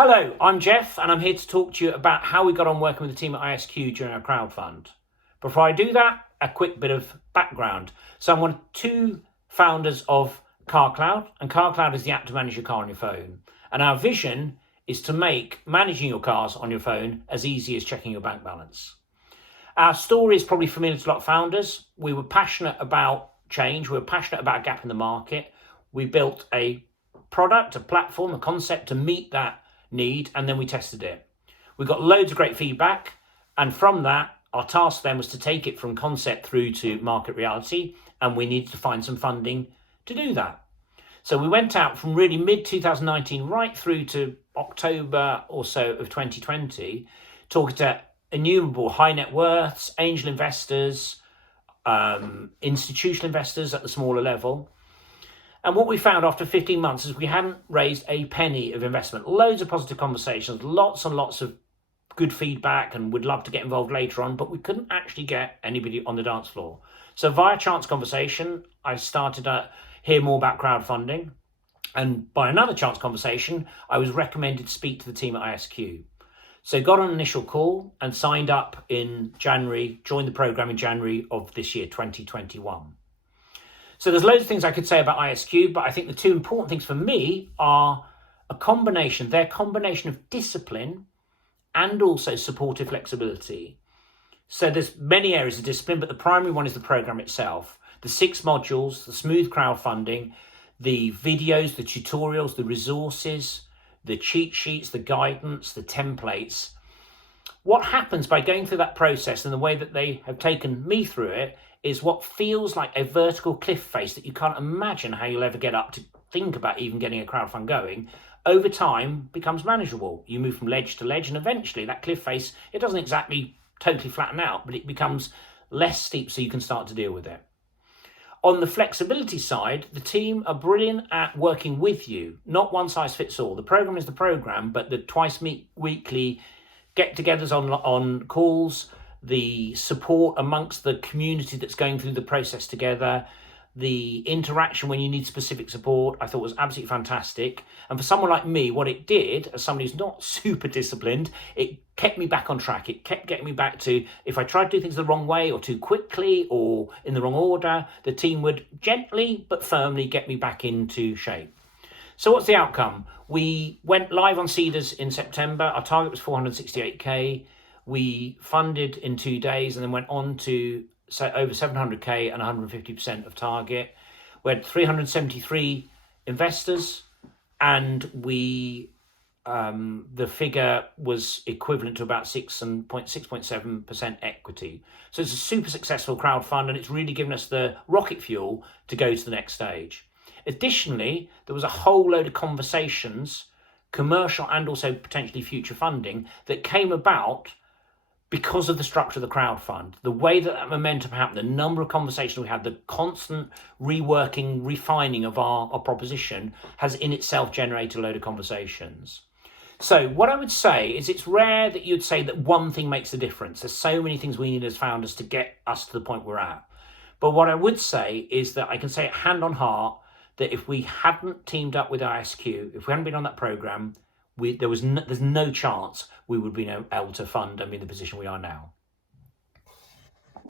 Hello, I'm Geoff and I'm here to talk to you about how we got on working with the team at ISQ during our crowdfund. Before I do that, a quick bit of background. So I'm one of two founders of CarCloud, and CarCloud is the app to manage your car on your phone. And our vision is to make managing your cars on your phone as easy as checking your bank balance. Our story is probably familiar to a lot of founders. We were passionate about change. We were passionate about a gap in the market. We built a product, a platform, a concept to meet that need, and then we tested it. We got loads of great feedback, and from that our task then was to take it from concept through to market reality, and we needed to find some funding to do that. So we went out from really mid 2019 right through to October or so of 2020, talking to innumerable high net worths, angel investors, institutional investors at the smaller level. And what we found after 15 months is we hadn't raised a penny of investment. Loads of positive conversations, lots and lots of good feedback, and would love to get involved later on, but we couldn't actually get anybody on the dance floor. So via chance conversation, I started to hear more about crowdfunding. And by another chance conversation, I was recommended to speak to the team at ISQ. So got on an initial call and signed up in January, joined the program in January of this year, 2021. So there's loads of things I could say about ISQ, but I think the two important things for me are their combination of discipline and also supportive flexibility. So there's many areas of discipline, but the primary one is the program itself. The 6 modules, the smooth crowdfunding, the videos, the tutorials, the resources, the cheat sheets, the guidance, the templates. What happens by going through that process and the way that they have taken me through it is what feels like a vertical cliff face that you can't imagine how you'll ever get up to think about even getting a crowdfund going, over time becomes manageable. You move from ledge to ledge, and eventually that cliff face, it doesn't exactly totally flatten out, but it becomes less steep so you can start to deal with it. On the flexibility side, the team are brilliant at working with you. Not one size fits all. The program is the program, but the twice weekly get-togethers on calls, the support amongst the community that's going through the process together, the interaction when you need specific support, I thought was absolutely fantastic. And for someone like me, what it did, as somebody who's not super disciplined, it kept me back on track. It kept getting me back to, if I tried to do things the wrong way or too quickly or in the wrong order, the team would gently but firmly get me back into shape. So what's the outcome? We went live on Seedrs in September. Our target was 468k. We funded in 2 days and then went on to over 700k and 150% of target. We had 373 investors, and the figure was equivalent to about 6.7% equity. So it's a super successful crowdfund, and it's really given us the rocket fuel to go to the next stage. Additionally, there was a whole load of conversations, commercial and also potentially future funding, that came about because of the structure of the crowdfund, the way that momentum happened, the number of conversations we had, the constant reworking, refining of our proposition has in itself generated a load of conversations. So what I would say is it's rare that you'd say that one thing makes a difference. There's so many things we need as founders to get us to the point we're at. But what I would say is that I can say it hand on heart that if we hadn't teamed up with ISQ, if we hadn't been on that program, there's no chance we would be able to fund and be in the position we are now.